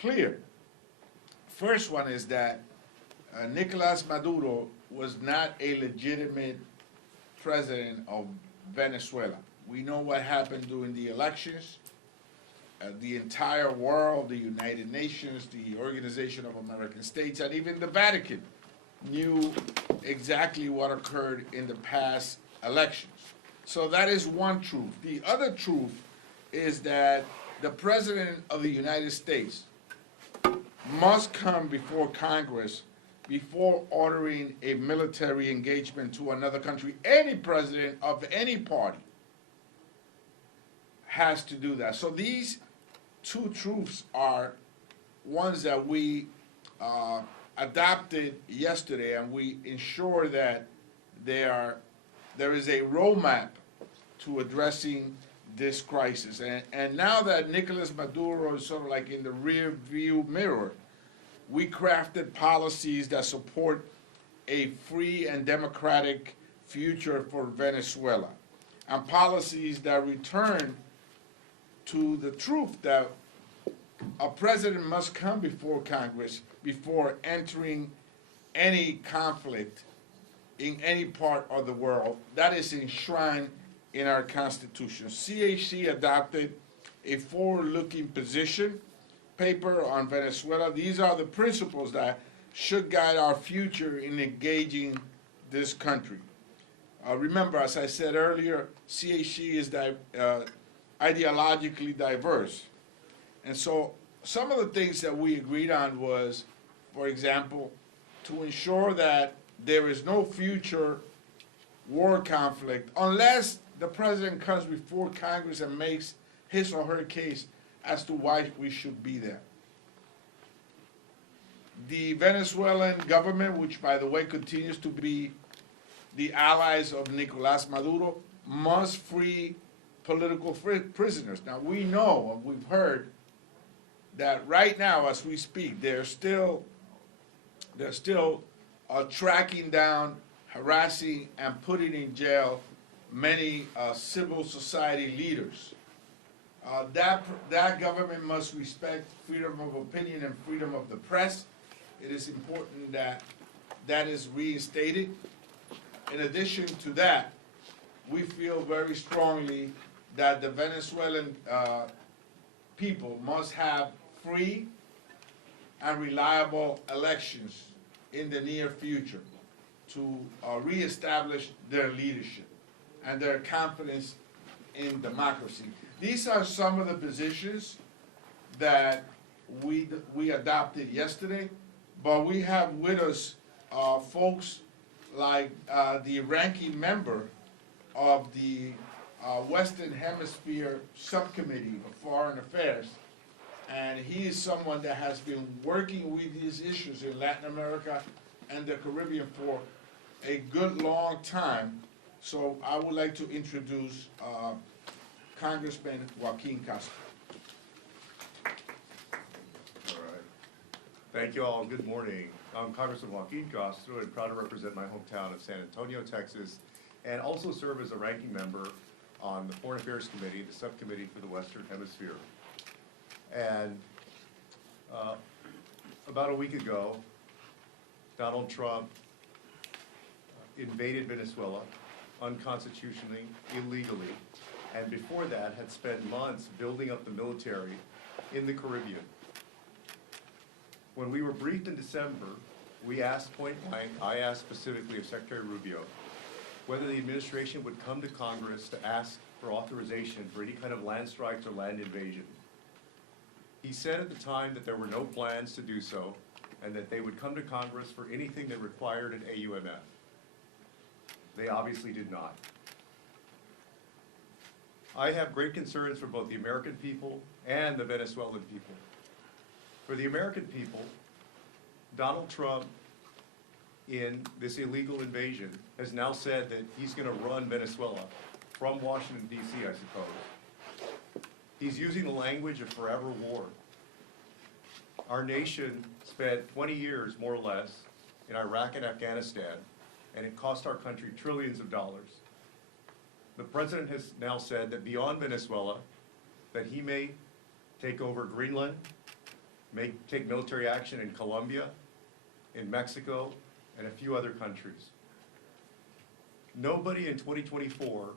clear. First one is that Nicolas Maduro was not a legitimate president of Venezuela. We know what happened during the elections. The entire world, the United Nations, the Organization of American States, and even the Vatican knew exactly what occurred in the past elections. So that is one truth. The other truth is that the President of the United States must come before Congress before ordering a military engagement to another country. Any president of any party has to do that. So these two truths are ones that we adopted yesterday, and we ensure that there is a roadmap to addressing this crisis. And now that Nicolas Maduro is sort of like in the rear view mirror, we crafted policies that support a free and democratic future for Venezuela, and policies that return to the truth that a president must come before Congress before entering any conflict in any part of the world. That is enshrined in our Constitution. CHC adopted a forward-looking position paper on Venezuela. These are the principles that should guide our future in engaging this country. Remember, as I said earlier, CHC is ideologically diverse. And so some of the things that we agreed on was, for example, to ensure that there is no future war conflict unless the president comes before Congress and makes his or her case as to why we should be there. The Venezuelan government, which by the way continues to be the allies of Nicolas Maduro, must free political prisoners. Now we know, and we've heard, that right now as we speak, they're still tracking down, harassing, and putting in jail many civil society leaders. That government must respect freedom of opinion and freedom of the press. It is important that that is reinstated. In addition to that, we feel very strongly that the Venezuelan people must have free and reliable elections in the near future to reestablish their leadership and their confidence in democracy. These are some of the positions that we adopted yesterday, but we have with us folks like the ranking member of the Western Hemisphere Subcommittee of Foreign Affairs, and he is someone that has been working with these issues in Latin America and the Caribbean for a good long time. So I would like to introduce Congressman Joaquin Castro. All right. Thank you all. Good morning. I'm Congressman Joaquin Castro and proud to represent my hometown of San Antonio, Texas, and also serve as a ranking member on the Foreign Affairs Committee, the subcommittee for the Western Hemisphere. And about a week ago, Donald Trump invaded Venezuela unconstitutionally, illegally, and before that had spent months building up the military in the Caribbean. When we were briefed in December, we asked point blank, I asked specifically of Secretary Rubio, whether the administration would come to Congress to ask for authorization for any kind of land strikes or land invasion. He said at the time that there were no plans to do so, and that they would come to Congress for anything that required an AUMF. They obviously did not. I have great concerns for both the American people and the Venezuelan people. For the American people, Donald Trump, in this illegal invasion, has now said that he's going to run Venezuela from Washington, D.C., I suppose. He's using the language of forever war. Our nation spent 20 years, more or less, in Iraq and Afghanistan, and it cost our country trillions of dollars. The president has now said that beyond Venezuela, that he may take over Greenland, take military action in Colombia, in Mexico, and a few other countries. Nobody in 2024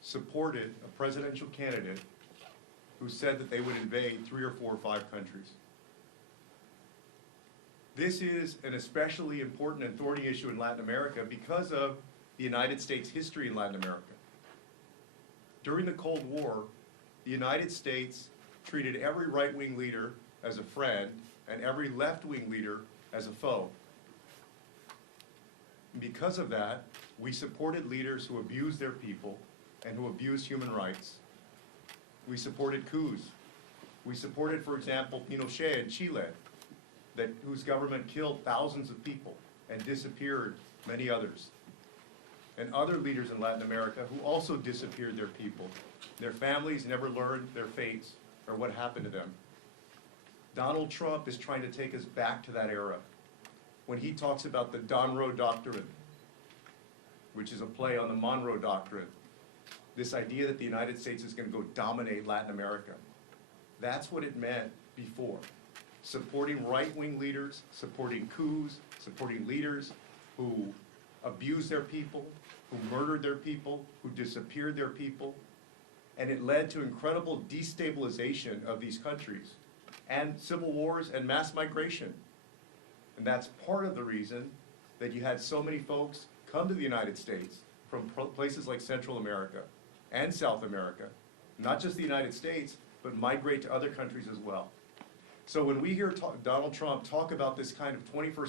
supported a presidential candidate who said that they would invade 3 or 4 or 5 countries. This is an especially important and thorny issue in Latin America because of the United States' history in Latin America. During the Cold War, the United States treated every right-wing leader as a friend and every left-wing leader as a foe. And because of that, we supported leaders who abused their people and who abused human rights. We supported coups. We supported, for example, Pinochet in Chile, whose government killed thousands of people and disappeared many others. And other leaders in Latin America who also disappeared their people. Their families never learned their fates or what happened to them. Donald Trump is trying to take us back to that era when he talks about the Monroe Doctrine, which is a play on the Monroe Doctrine, this idea that the United States is going to go dominate Latin America. That's what it meant before. Supporting right-wing leaders, supporting coups, supporting leaders who abused their people, who murdered their people, who disappeared their people, and it led to incredible destabilization of these countries, and civil wars and mass migration. And that's part of the reason that you had so many folks come to the United States from places like Central America and South America, not just the United States, but migrate to other countries as well. So when we hear Donald Trump talk about this kind of 21st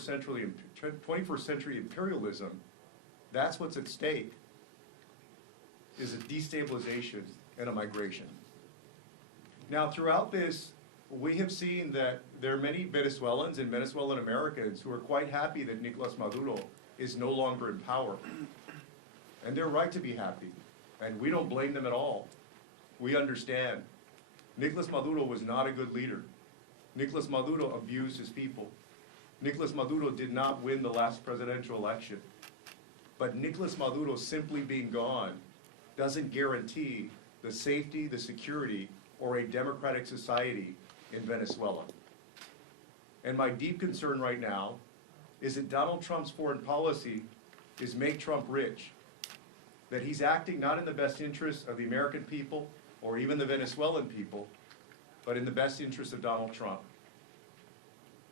century imperialism, that's what's at stake, is a destabilization and a migration. Now, throughout this, we have seen that there are many Venezuelans and Venezuelan Americans who are quite happy that Nicolas Maduro is no longer in power. And they're right to be happy, and we don't blame them at all. We understand. Nicolas Maduro was not a good leader. Nicolas Maduro abused his people. Nicolas Maduro did not win the last presidential election. But Nicolas Maduro simply being gone doesn't guarantee the safety, the security, or a democratic society in Venezuela. And my deep concern right now is that Donald Trump's foreign policy is make Trump rich. That he's acting not in the best interest of the American people or even the Venezuelan people, but in the best interest of Donald Trump,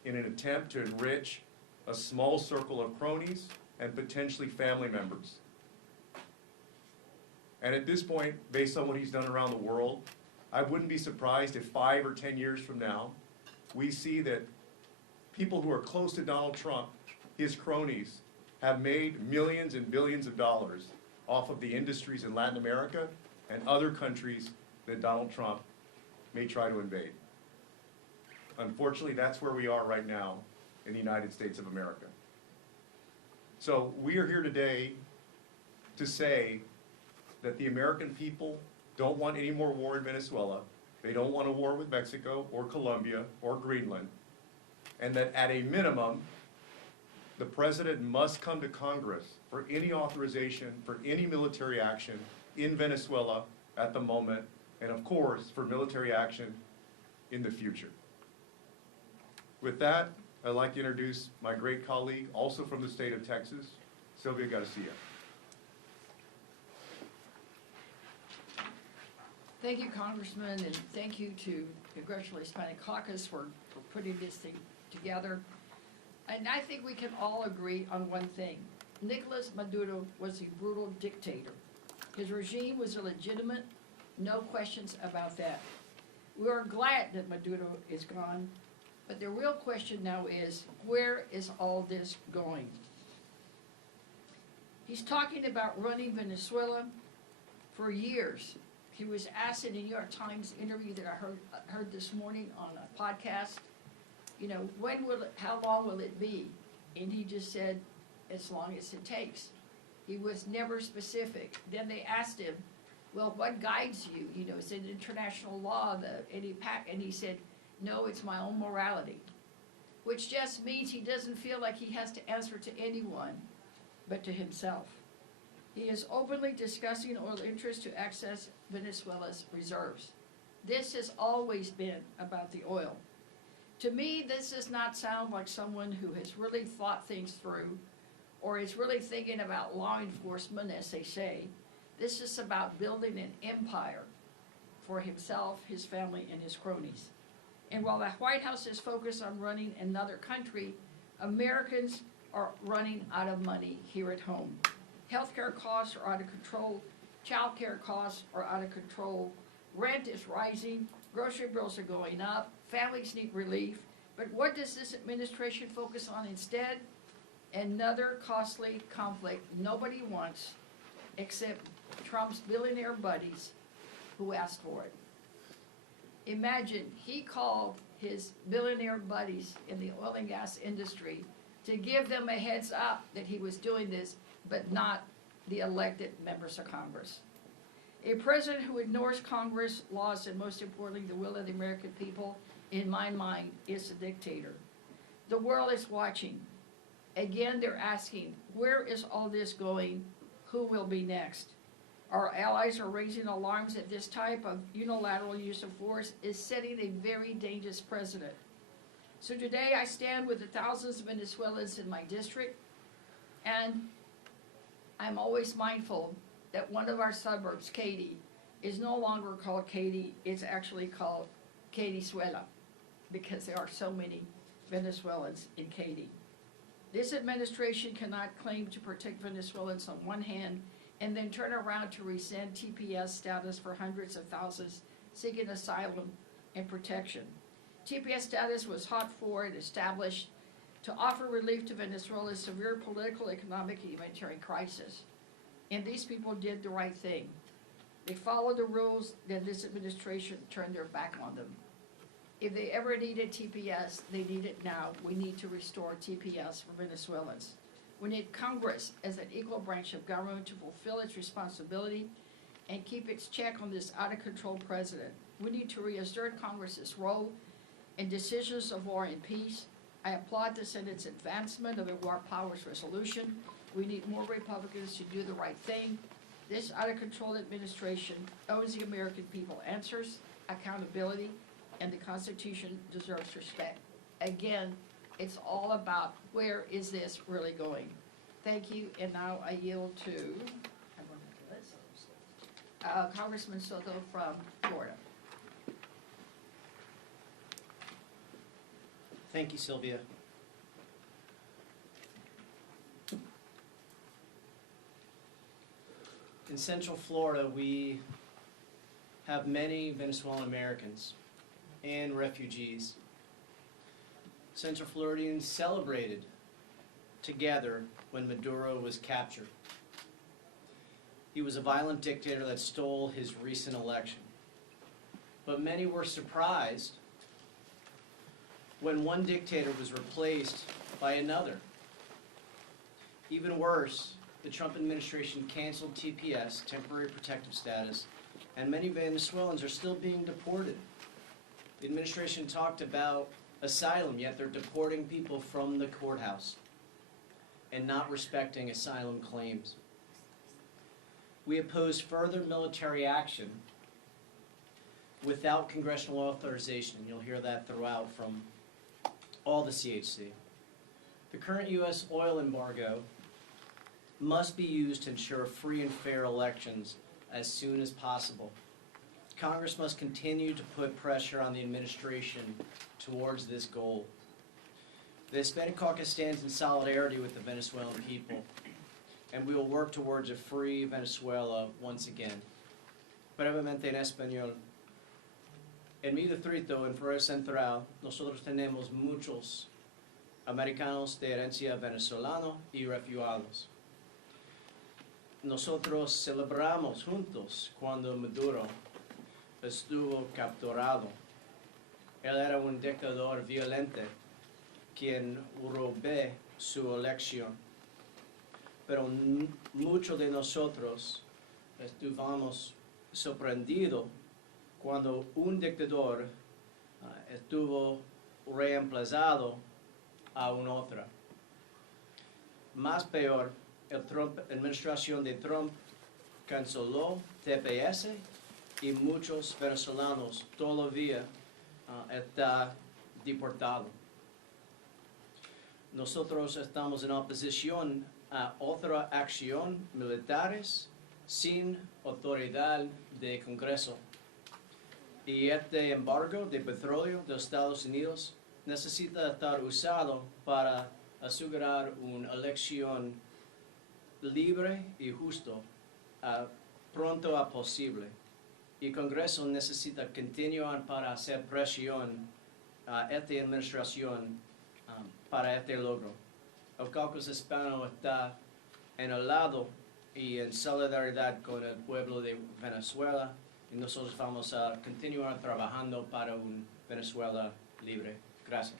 in an attempt to enrich a small circle of cronies and potentially family members. And at this point, based on what he's done around the world, I wouldn't be surprised if 5 or 10 years from now, we see that people who are close to Donald Trump, his cronies, have made millions and billions of dollars off of the industries in Latin America and other countries that Donald Trump may try to invade. Unfortunately, that's where we are right now in the United States of America. So we are here today to say that the American people don't want any more war in Venezuela. They don't want a war with Mexico or Colombia or Greenland. And that at a minimum, the president must come to Congress for any authorization for any military action in Venezuela at the moment, and of course, for military action in the future. With that, I'd like to introduce my great colleague, also from the state of Texas, Sylvia Garcia. Thank you, Congressman, and thank you to the Congressional Hispanic Caucus for putting this thing together. And I think we can all agree on one thing. Nicolas Maduro was a brutal dictator. His regime was illegitimate, no questions about that. We are glad that Maduro is gone, but the real question now is, where is all this going? He's talking about running Venezuela for years. He was asked in a New York Times interview that I heard this morning on a podcast, you know, how long will it be? And he just said, as long as it takes. He was never specific. Then they asked him, well, what guides you? You know, is it international law, and he said, no, it's my own morality. Which just means he doesn't feel like he has to answer to anyone but to himself. He is openly discussing oil interests to access Venezuela's reserves. This has always been about the oil. To me, this does not sound like someone who has really thought things through or is really thinking about law enforcement, as they say. This is about building an empire for himself, his family, and his cronies. And while the White House is focused on running another country, Americans are running out of money here at home. Healthcare costs are out of control, childcare costs are out of control, rent is rising, grocery bills are going up, families need relief. But what does this administration focus on instead? Another costly conflict nobody wants except Trump's billionaire buddies who asked for it. Imagine he called his billionaire buddies in the oil and gas industry to give them a heads up that he was doing this, but not the elected members of Congress. A president who ignores Congress, laws, and most importantly, the will of the American people, in my mind, is a dictator. The world is watching. Again, they're asking, where is all this going? Who will be next? Our allies are raising alarms that this type of unilateral use of force is setting a very dangerous precedent. So today I stand with the thousands of Venezuelans in my district, and I'm always mindful that one of our suburbs, Katy, is no longer called Katy, it's actually called Venezuela, because there are so many Venezuelans in Katy. This administration cannot claim to protect Venezuelans on one hand and then turn around to rescind TPS status for hundreds of thousands seeking asylum and protection. TPS status was fought for and established to offer relief to Venezuela's severe political, economic, and humanitarian crisis. And these people did the right thing. They followed the rules, then this administration turned their back on them. If they ever needed TPS, they need it now. We need to restore TPS for Venezuelans. We need Congress as an equal branch of government to fulfill its responsibility and keep its check on this out-of-control president. We need to reassert Congress's role in decisions of war and peace. I applaud the Senate's advancement of a War Powers Resolution. We need more Republicans to do the right thing. This out-of-control administration owes the American people answers, accountability, and the Constitution deserves respect. Again, it's all about where is this really going. Thank you, and now I yield to Congressman Soto from Florida. Thank you, Sylvia. In Central Florida, we have many Venezuelan Americans and refugees. Central Floridians celebrated together when Maduro was captured. He was a violent dictator that stole his recent election. But many were surprised when one dictator was replaced by another. Even worse, the Trump administration canceled TPS, temporary protective status, and many Venezuelans are still being deported. The administration talked about asylum, yet they're deporting people from the courthouse and not respecting asylum claims. We oppose further military action without congressional authorization. You'll hear that throughout from all the CHC. The current U.S. oil embargo must be used to ensure free and fair elections as soon as possible. Congress must continue to put pressure on the administration towards this goal. The Hispanic Caucus stands in solidarity with the Venezuelan people, and we will work towards a free Venezuela once again. Brevemente en español. En mi distrito, en Florida Central, nosotros tenemos muchos americanos de herencia venezolana y refugiados. Nosotros celebramos juntos cuando Maduro estuvo capturado. Él era un dictador violento quien robó su elección. Pero muchos de nosotros estuvimos sorprendidos cuando un dictador estuvo reemplazado a un otro. Más peor, la administración de Trump canceló TPS y muchos venezolanos todavía están deportado. Nosotros estamos en oposición a otra acción militares sin autoridad de Congreso. Y este embargo de petróleo de Estados Unidos necesita estar usado para asegurar una elección libre y justo pronto a posible. Y el Congreso necesita continuar para hacer presión a esta administración para este logro. El caucus hispano está en el lado y en solidaridad con el pueblo de Venezuela, y nosotros vamos a continuar trabajando para un Venezuela libre. Gracias.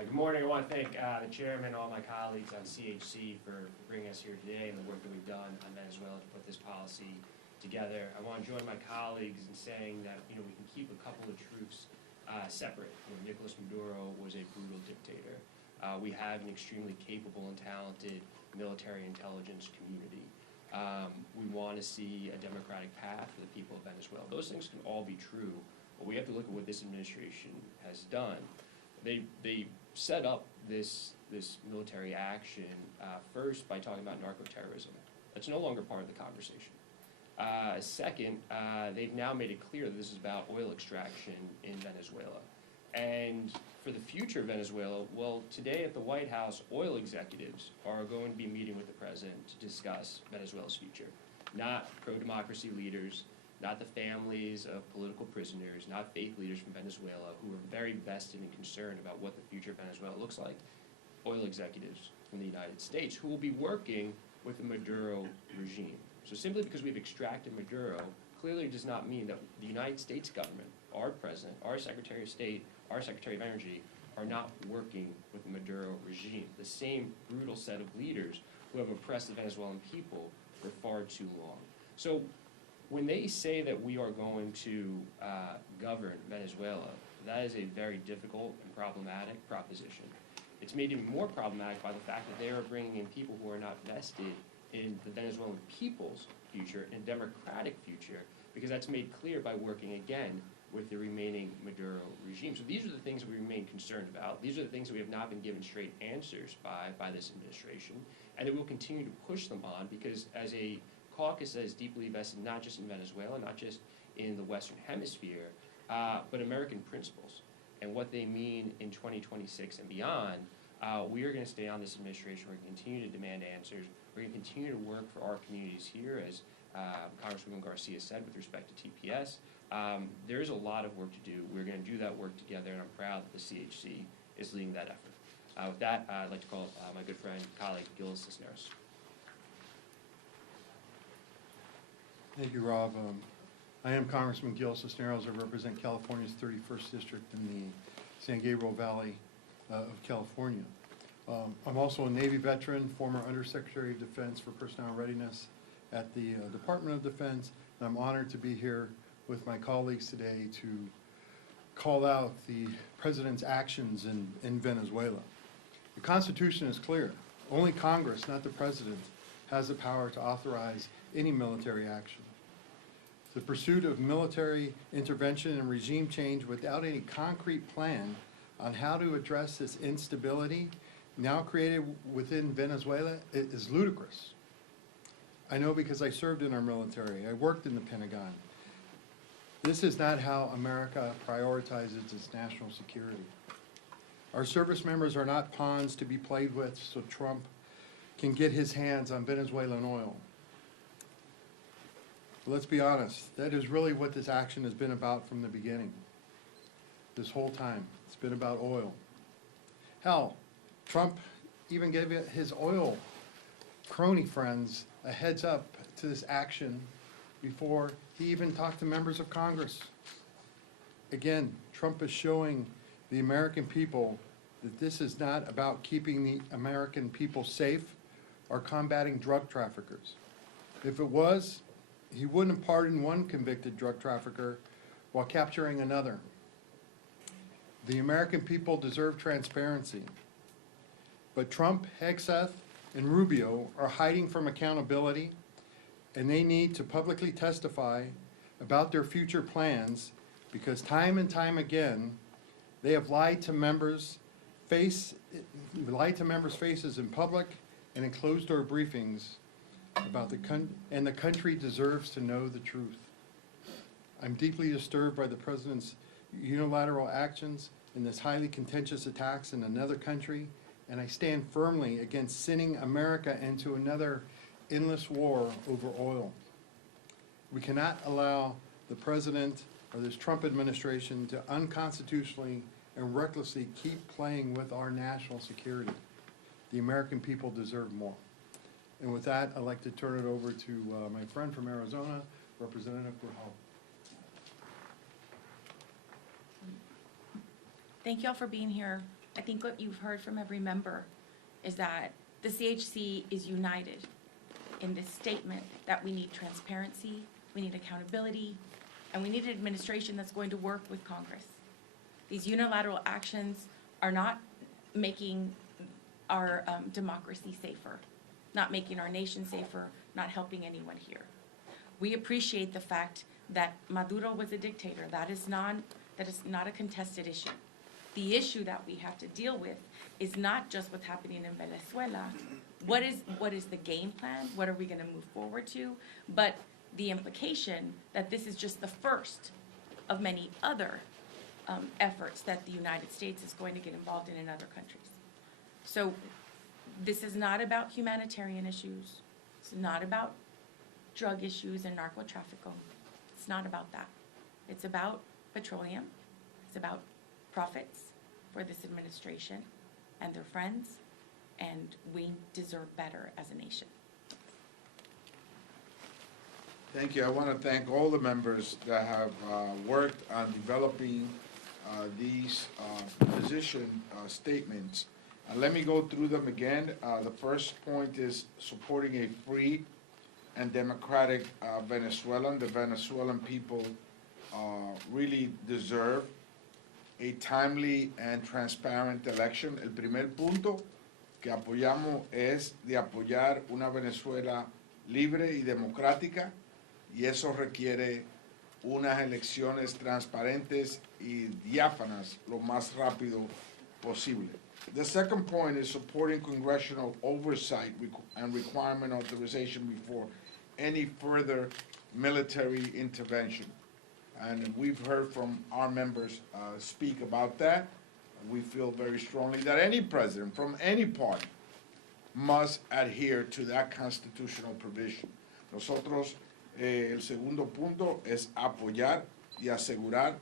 Good morning. I want to thank the chairman, all my colleagues on CHC for bringing us here today and the work that we've done on Venezuela to put this policy together. I want to join my colleagues in saying that we can keep a couple of truths separate. Nicolas Maduro was a brutal dictator. We have an extremely capable and talented military intelligence community. We want to see a democratic path for the people of Venezuela. Those things can all be true, but we have to look at what this administration has done. They set up this military action first by talking about narco-terrorism. That's no longer part of the conversation. Second, they've now made it clear that this is about oil extraction in Venezuela. And for the future of Venezuela, well, today at the White House, oil executives are going to be meeting with the president to discuss Venezuela's future. Not pro-democracy leaders, not the families of political prisoners, not faith leaders from Venezuela who are very vested and concerned about what the future of Venezuela looks like. Oil executives from the United States who will be working with the Maduro regime. So simply because we've extracted Maduro clearly does not mean that the United States government, our president, our Secretary of State, our Secretary of Energy are not working with the Maduro regime, the same brutal set of leaders who have oppressed the Venezuelan people for far too long. So when they say that we are going to govern Venezuela, that is a very difficult and problematic proposition. It's made even more problematic by the fact that they are bringing in people who are not vested in the Venezuelan people's future and democratic future, because that's made clear by working again with the remaining Maduro regime. So these are the things that we remain concerned about. These are the things that we have not been given straight answers by this administration, and that we'll continue to push them on, because as a caucus that is deeply vested not just in Venezuela, not just in the Western Hemisphere, but American principles and what they mean in 2026 and beyond, we are going to stay on this administration. We're going to continue to demand answers. We're going to continue to work for our communities here, as Congresswoman Garcia said, with respect to TPS. There is a lot of work to do. We're going to do that work together, and I'm proud that the CHC is leading that effort. With that, I'd like to call my good friend, colleague, Gil Cisneros. Thank you, Rob. I am Congressman Gil Cisneros. I represent California's 31st District in the San Gabriel Valley of California. I'm also a Navy veteran, former Undersecretary of Defense for Personnel Readiness at the Department of Defense, and I'm honored to be here with my colleagues today to call out the President's actions in Venezuela. The Constitution is clear. Only Congress, not the President, has the power to authorize any military action. The pursuit of military intervention and regime change without any concrete plan on how to address this instability now created within Venezuela is ludicrous. I know because I served in our military. I worked in the Pentagon. This is not how America prioritizes its national security. Our service members are not pawns to be played with so Trump can get his hands on Venezuelan oil. But let's be honest, that is really what this action has been about from the beginning. This whole time, it's been about oil. Hell, Trump even gave his oil crony friends a heads up to this action before he even talked to members of Congress. Again, Trump is showing the American people that this is not about keeping the American people safe or combating drug traffickers. If it was, he wouldn't pardon one convicted drug trafficker while capturing another. The American people deserve transparency. But Trump, Hegseth, and Rubio are hiding from accountability, and they need to publicly testify about their future plans because time and time again, they have lied to members' faces in public and in closed-door briefings about and the country deserves to know the truth. I'm deeply disturbed by the President's unilateral actions in this highly contentious attacks in another country, and I stand firmly against sending America into another endless war over oil. We cannot allow the President or this Trump administration to unconstitutionally and recklessly keep playing with our national security. The American people deserve more. And with that, I'd like to turn it over to my friend from Arizona, Representative Grajal. Thank you all for being here. I think what you've heard from every member is that the CHC is united in this statement that we need transparency, we need accountability, and we need an administration that's going to work with Congress. These unilateral actions are not making our democracy safer, not making our nation safer, not helping anyone here. We appreciate the fact that Maduro was a dictator. That is not a contested issue. The issue that we have to deal with is not just what's happening in Venezuela. What is the game plan? What are we going to move forward to? But the implication that this is just the first of many other efforts that the United States is going to get involved in other countries. So this is not about humanitarian issues. It's not about drug issues and narco-trafficking. It's not about that. It's about petroleum. It's about profits for this administration and their friends, and we deserve better as a nation. Thank you. I want to thank all the members that have worked on developing these position statements. Let me go through them again. The first point is supporting a free and democratic Venezuela. The Venezuelan people really deserve a timely and transparent election. El primer punto que apoyamos es de apoyar una Venezuela libre y democrática, y eso requiere unas elecciones transparentes y diáfanas lo más rápido posible. The second point is supporting congressional oversight and requirement authorization before any further military intervention. And we've heard from our members speak about that. We feel very strongly that any president from any party must adhere to that constitutional provision. Nosotros, el segundo punto es apoyar y asegurar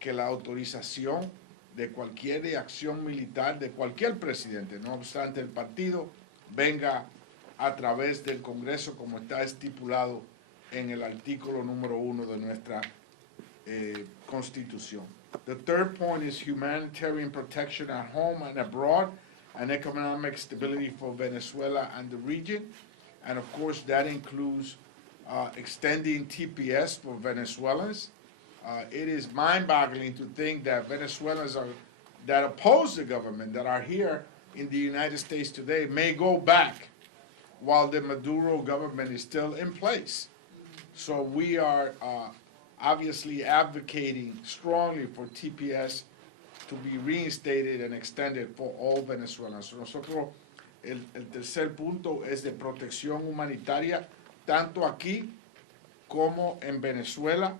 que la autorización de cualquier acción militar de cualquier presidente, no obstante el partido, venga a través del Congreso como está estipulado en el artículo número 1 de nuestra Constitución. The third point is humanitarian protection at home and abroad and economic stability for Venezuela and the region. And of course, that includes extending TPS for Venezuelans. It is mind-boggling to think that Venezuelans that oppose the government, that are here in the United States today, may go back while the Maduro government is still in place. So we are obviously advocating strongly for TPS to be reinstated and extended for all Venezuelans. So nosotros, el tercer punto es de protección humanitaria, tanto aquí como en Venezuela,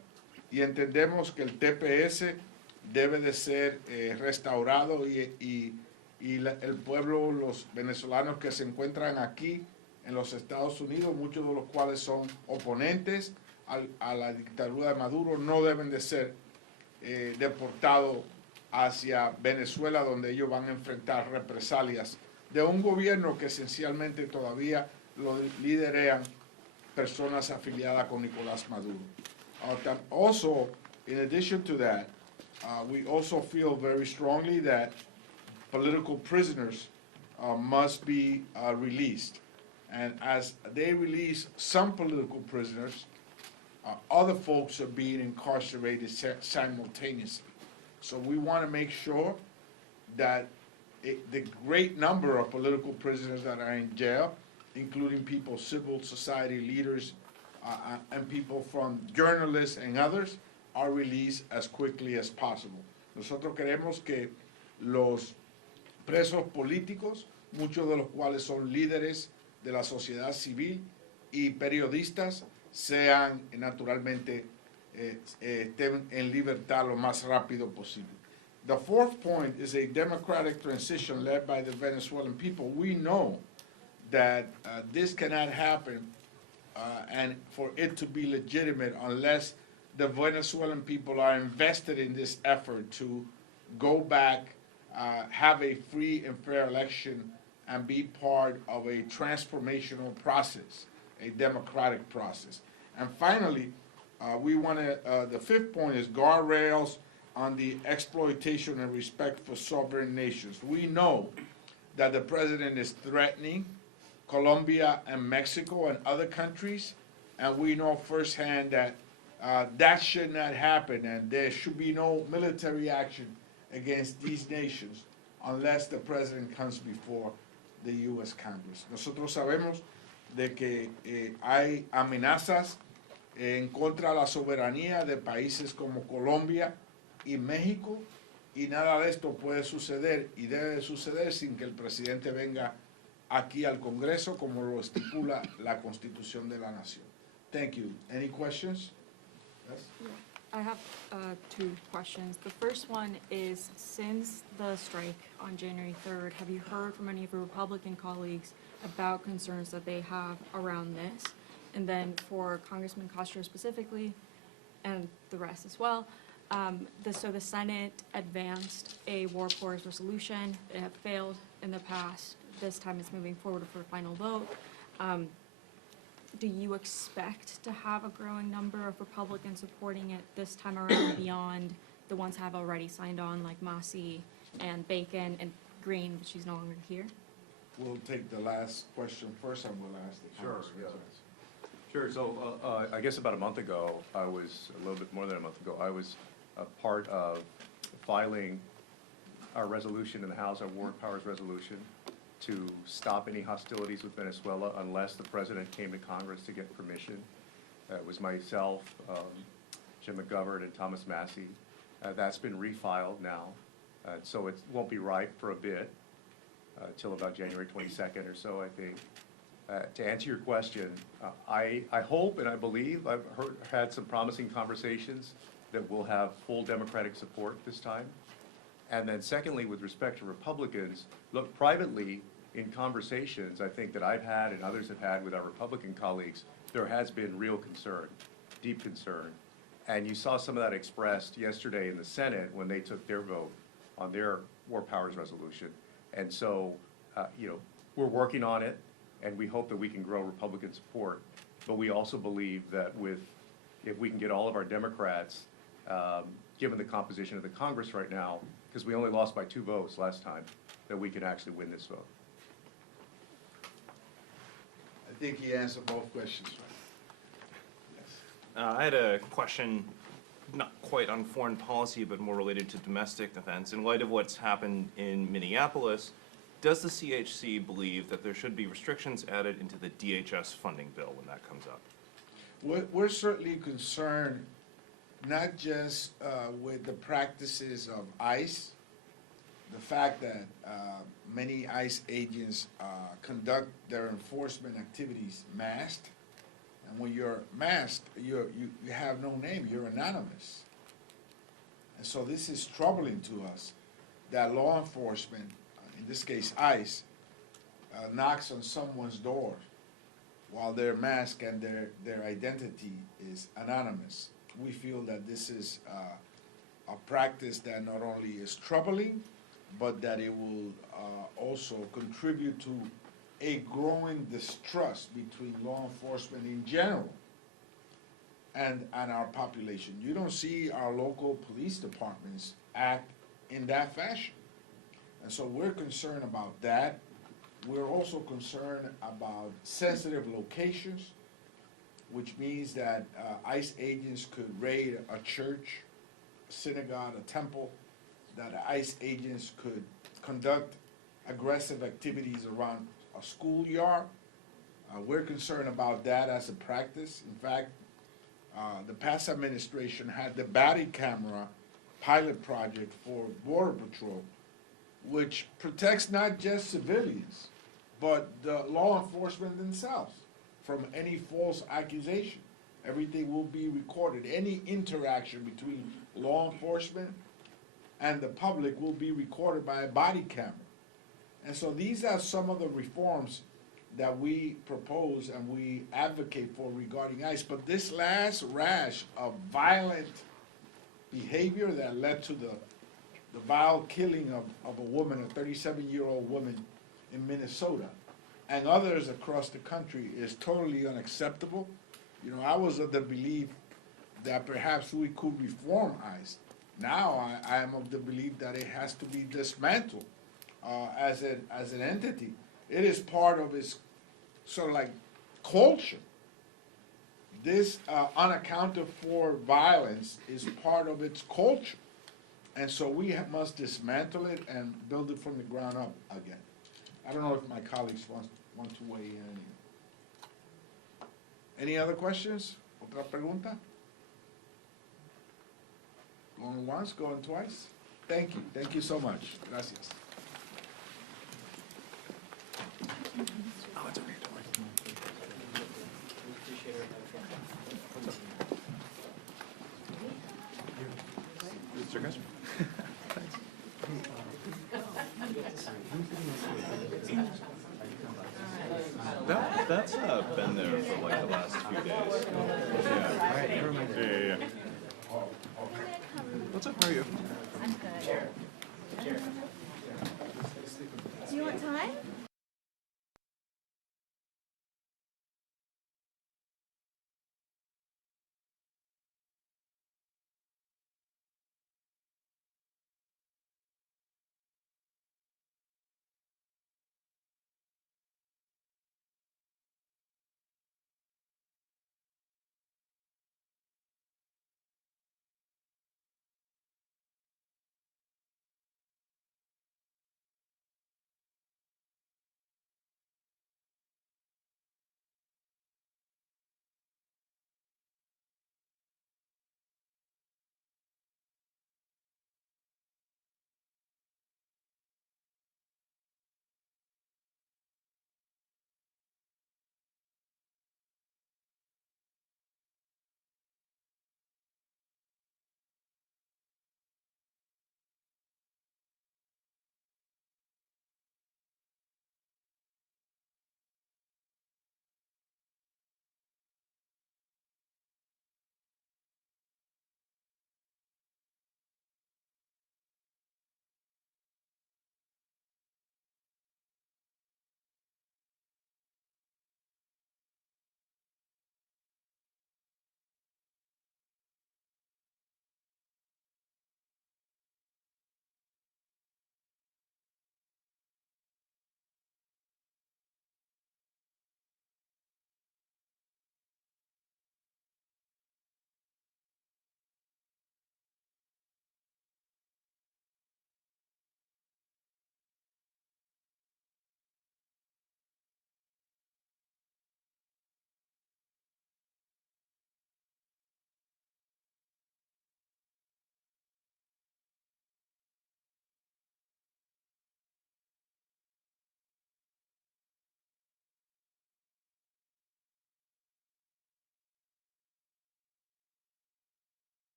y entendemos que el TPS debe de ser restaurado y el pueblo, los venezolanos que se encuentran aquí en los Estados Unidos, muchos de los cuales son oponentes a la dictadura de Maduro, no deben de ser deportados hacia Venezuela, donde ellos van a enfrentar represalias de un gobierno que esencialmente todavía lo liderean personas afiliadas con Nicolás Maduro. Also, in addition to that, we also feel very strongly that political prisoners must be released. And as they release some political prisoners, other folks are being incarcerated simultaneously. So we want to make sure that the great number of political prisoners that are in jail, including people, civil society leaders and people from journalists and others are released as quickly as possible. Nosotros queremos que los presos políticos, muchos de los cuales son líderes de la sociedad civil y periodistas, sean naturalmente estén en libertad lo más rápido posible. The fourth point is a democratic transition led by the Venezuelan people. We know that this cannot happen and for it to be legitimate unless the Venezuelan people are invested in this effort to go back, have a free and fair election, and be part of a transformational process, a democratic process. And finally, we want to, the fifth point is guardrails on the exploitation and respect for sovereign nations. We know that the president is threatening Colombia and Mexico and other countries, and we know firsthand that that should not happen, and there should be no military action against these nations unless the president comes before the U.S. Congress. Nosotros sabemos de que hay amenazas en contra de la soberanía de países como Colombia y México, y nada de esto puede suceder y debe suceder sin que el presidente venga aquí al Congreso como lo estipula la Constitución de la Nación. Thank you. Any questions? Yes? I have two questions. The first one is, since the strike on January 3rd, have you heard from any of your Republican colleagues about concerns that they have around this? And then for Congressman Castro specifically, and the rest as well, so the Senate advanced a war powers resolution. It had failed in the past. This time it's moving forward for a final vote. Do you expect to have a growing number of Republicans supporting it this time around beyond the ones who have already signed on, like Massey and Bacon and Green, but she's no longer here? We'll take the last question first, and we'll ask the Sure, Congressman. yeah. Sure, so I guess about a month ago, a little bit more than a month ago, I was a part of filing our resolution in the House, our War Powers Resolution, to stop any hostilities with Venezuela unless the president came to Congress to get permission. It was myself, Jim McGovern, and Thomas Massey. That's been refiled now, so it won't be ripe for a bit, till about January 22nd or so, I think. To answer your question, I hope and I believe I've had some promising conversations that will have full Democratic support this time. And then secondly, with respect to Republicans, look, privately, in conversations I think that I've had and others have had with our Republican colleagues, there has been real concern, deep concern. And you saw some of that expressed yesterday in the Senate when they took their vote on their War Powers Resolution. And so, we're working on it, and we hope that we can grow Republican support. But we also believe that if we can get all of our Democrats, given the composition of the Congress right now, because we only lost by 2 votes last time, that we can actually win this vote. I think he answered both questions, right? Yes. I had a question, not quite on foreign policy, but more related to domestic defense. In light of what's happened in Minneapolis, does the CHC believe that there should be restrictions added into the DHS funding bill when that comes up? We're certainly concerned not just with the practices of ICE, the fact that many ICE agents conduct their enforcement activities masked, and when you're masked, you have no name, you're anonymous. And so this is troubling to us, that law enforcement, in this case ICE, knocks on someone's door while they're masked and their identity is anonymous. We feel that this is a practice that not only is troubling, but that it will also contribute to a growing distrust between law enforcement in general and our population. You don't see our local police departments act in that fashion. And so we're concerned about that. We're also concerned about sensitive locations, which means that ICE agents could raid a church, a synagogue, a temple, that ICE agents could conduct aggressive activities around a schoolyard, We're concerned about that as a practice. In fact, the past administration had the body camera pilot project for Border Patrol, which protects not just civilians, but the law enforcement themselves from any false accusation. Everything will be recorded. Any interaction between law enforcement and the public will be recorded by a body camera. And so these are some of the reforms that we propose and we advocate for regarding ICE. But this last rash of violent behavior that led to the vile killing of a woman, a 37-year-old woman in Minnesota, and others across the country is totally unacceptable. You know, I was of the belief that perhaps we could reform ICE. Now I am of the belief that it has to be dismantled as an entity. It is part of its sort of like culture. This unaccounted for violence is part of its culture. And so we must dismantle it and build it from the ground up again. I don't know if my colleagues want to weigh in. Any other questions? Otra pregunta? Going once, going twice? Thank you so much. Gracias. Mr. Gressman. That's been there for like the last few days. Yeah. What's up, how are you? I'm good.